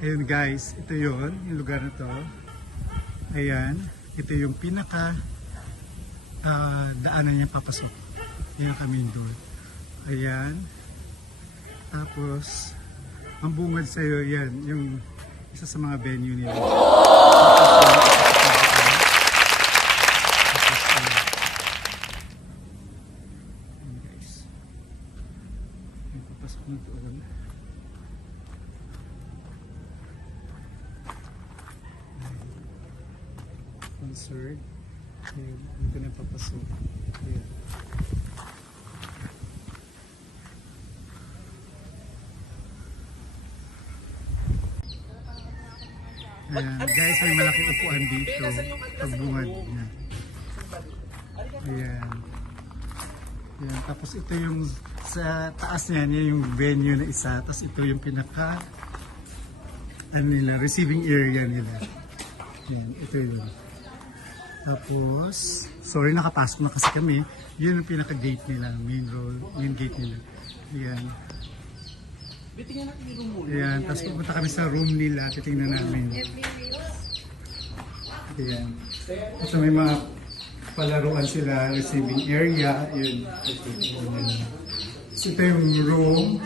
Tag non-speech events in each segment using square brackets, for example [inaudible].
Ayun guys, ito yon yung lugar na to. Ayan, ito yung pinaka ah, daanan niya papasok. Yung kami doon. Ayan. Tapos, ang bungad sa'yo, yan, yung isa sa mga venue nila. Tapos, ayan. Ayan, guys. Ayan, papasok na doon. Concert. Ayan, dito na papasok. Ayan. Ayan, guys, may malaking upuan dito. Pagbungad niya. Ayan. Ayan. Tapos ito yung sa taas niya, niya yung venue na isa. Tapos ito yung pinaka ano nila, receiving area nila. Ayan, ito yun. Tapos, sorry nakapasok na kasi kami. Yun ang pinaka-gate nila, main road, main gate nila. Ayan. Ayan, tapos pupunta kami sa room nila, titingnan namin. Ayan. Ito may mga palaruan sila, receiving area, yun. So, ito yung room.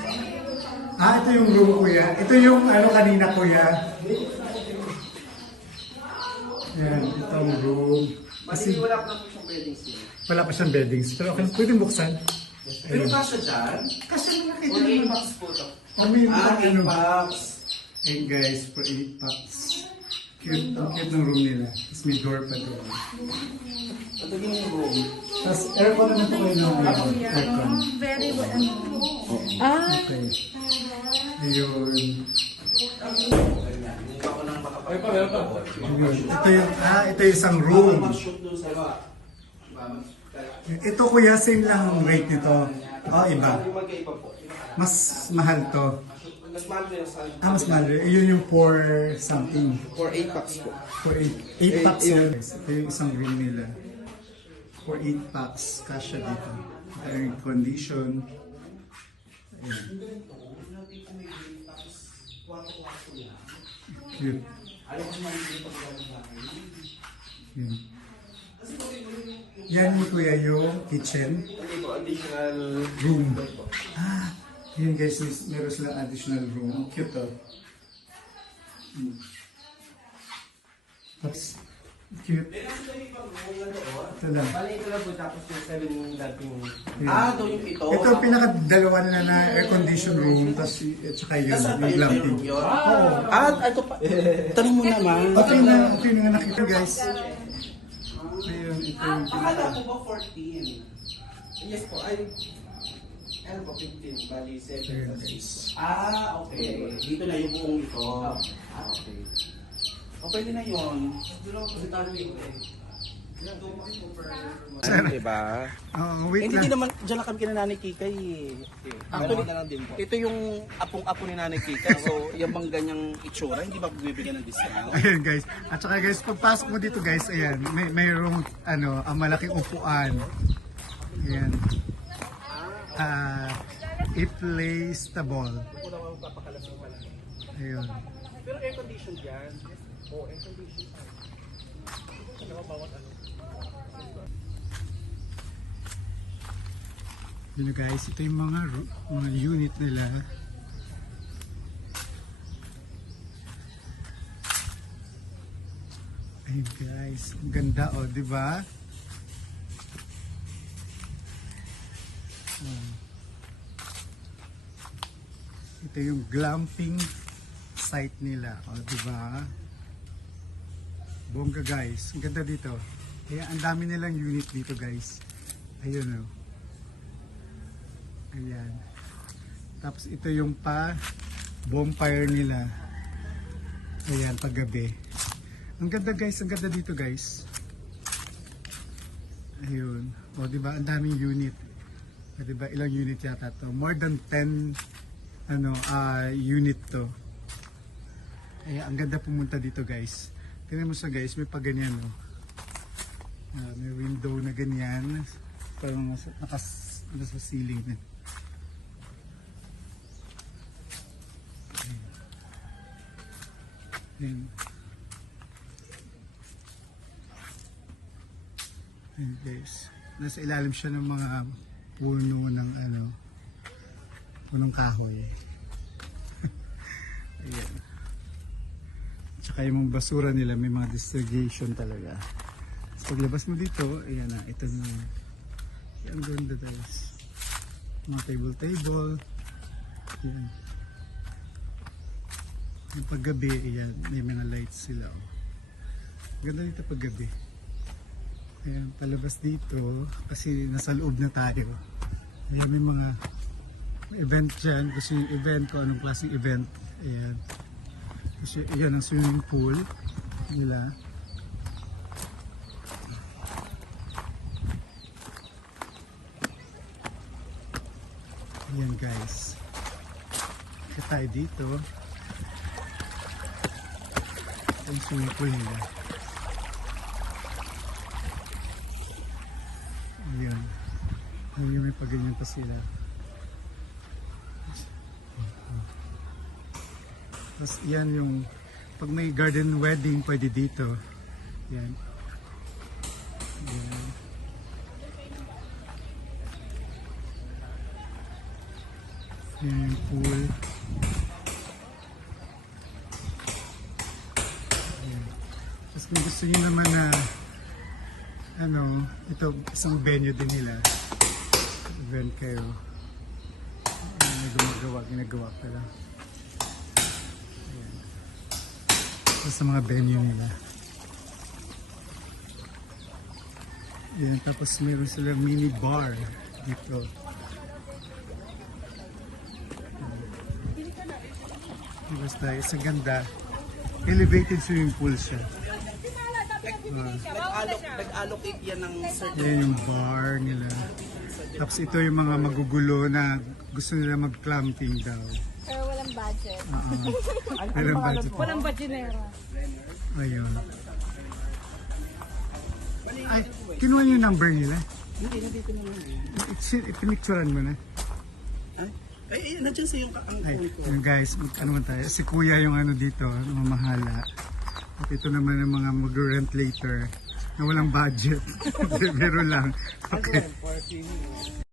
Ah, ito yung room, kuya. Ito yung ano kanina, kuya. Ayan, ito ang room. Kasi wala pa po siyang beddings niya. wala pa siyang beddings. Pero okay, pwedeng buksan. Pero Ayun. kasya dyan, Kasi nakita or 8 naman. bucks po ito. Kami, Ah, 8 ano, bucks. Ayun guys, for 8 bucks. Cute, ang cute ng room nila. Tapos may door pa doon. Ito yung room. Tapos aircon naman po kayo ng ano, aircon. Very well. ano. Ah, Okay. Ayun. Hindi ako nang makapag- Ayun. Ito yung, ah, ito yung isang room. Ito kuya, same lang ang rate nito. Oh, iba. Mas mahal to. Mas mahal din sa Ah, mas mahal. Yun yung for something. For 8 bucks po. For 8, 8 packs yun. Ito yung isang room nila. For 8 packs, kasha dito. Air condition. Ayan. Yun. Yan mo kuya yung kitchen Hindi po, additional room. Ah, yun guys, may- meron silang additional room. Ang Cute to. Hmm. Tapos, cute. Ito lang. Bali, ito lang po tapos yung 7 dating... Yeah. Ah, ito yung ito. Ito ang pinakadalawa nila na air condition room, tapos at saka yun, yung glamping. yun. Ah, ito pa. Tanong mo naman. Yung na, ito yung nga nakita guys. Ayun, ito yung Akala ko ba 14? Yes po, ay... Ano po, 15? Bali, 7. Ayun guys. Ah, okay. Dito na yung buong ito. Ah, okay. O, pwede na yun. Kasi tayo yung eh. Ano, diba? Oh, wait Hindi lang. din naman, dyan lang kami kina Nanay Kikay eh. Actually, na lang din po. Ito yung apong-apo ni Nanay Kikay. So, yung bang ganyang itsura, hindi ba bibigyan ng discount? Ayan guys. At saka guys, pagpasok mo dito guys, ayan, may mayroong ano, ang malaking upuan. Ayan. Ah, it plays the ball. Ayun. Pero air condition yan. Oo, air condition. Ano bawat ano? Guys, ito yung mga mga unit nila. Ayun guys, ang ganda oh, di ba? Oh. Ito yung glamping site nila, oh, di ba? Bongga guys, ang ganda dito. Kaya ang dami nilang unit dito guys. Ayun oh. Ayan. Tapos ito yung pa bonfire nila. Ayan, paggabi. Ang ganda guys, ang ganda dito guys. Ayun. O, di ba? Ang daming unit. O, di ba? Ilang unit yata to? More than 10 ano, ah unit to. Ayan, ang ganda pumunta dito guys. Tingnan mo sa guys, may pa ganyan no. Ah, may window na ganyan. Parang nasa, nakas, nasa ceiling na. Ayan. Ayan guys. Nasa ilalim siya ng mga puno ng ano, punong kahoy. Ayan. Tsaka yung mga basura nila, may mga distribution talaga. So, paglabas mo dito, ayan na, ito na. Ang ganda guys. Mga table-table. Ayan. Yung paggabi, ayan, may mga lights sila. Oh. Ganda dito paggabi. Ayan, palabas dito, kasi nasa loob na tayo. Ayan, may mga event dyan. Kasi yung event ko, anong klaseng event. Ayan. Kasi ayan ang swimming pool nila. Ayan guys. Kasi tayo dito. Ito yung swimming pool nila. Ayan. Ayan may paganyan pa sila. Tapos yan yung pag may garden wedding pwede dito. Yan. Yan. Yan yung pool. Yan. Tapos kung gusto niyo naman na ano, ito isang venue din nila. Event kayo. May gumagawa, ginagawa pa Ito sa mga venue nila. Yan, tapos meron sila mini bar dito. Basta, sa ganda. Elevated swimming pool siya. Nag-alloc, nag-allocate yan ng certain bar nila. Tapos ito yung mga magugulo na gusto nila mag-clamping daw. Budget. Uh-uh. Walang budget. Walang budgetero. Ayun. Ay, kinuha niyo yung number nila? Hindi, hindi ko naman. It's- Pinicturean mo na. Ay, ay, ay, nandiyan sa yung ang Ay, phone ko. yun guys, mag- ano man tayo. Si kuya yung ano dito, mamahala. At ito naman ang mga mag-rent later na walang budget. [laughs] Pero lang. Okay.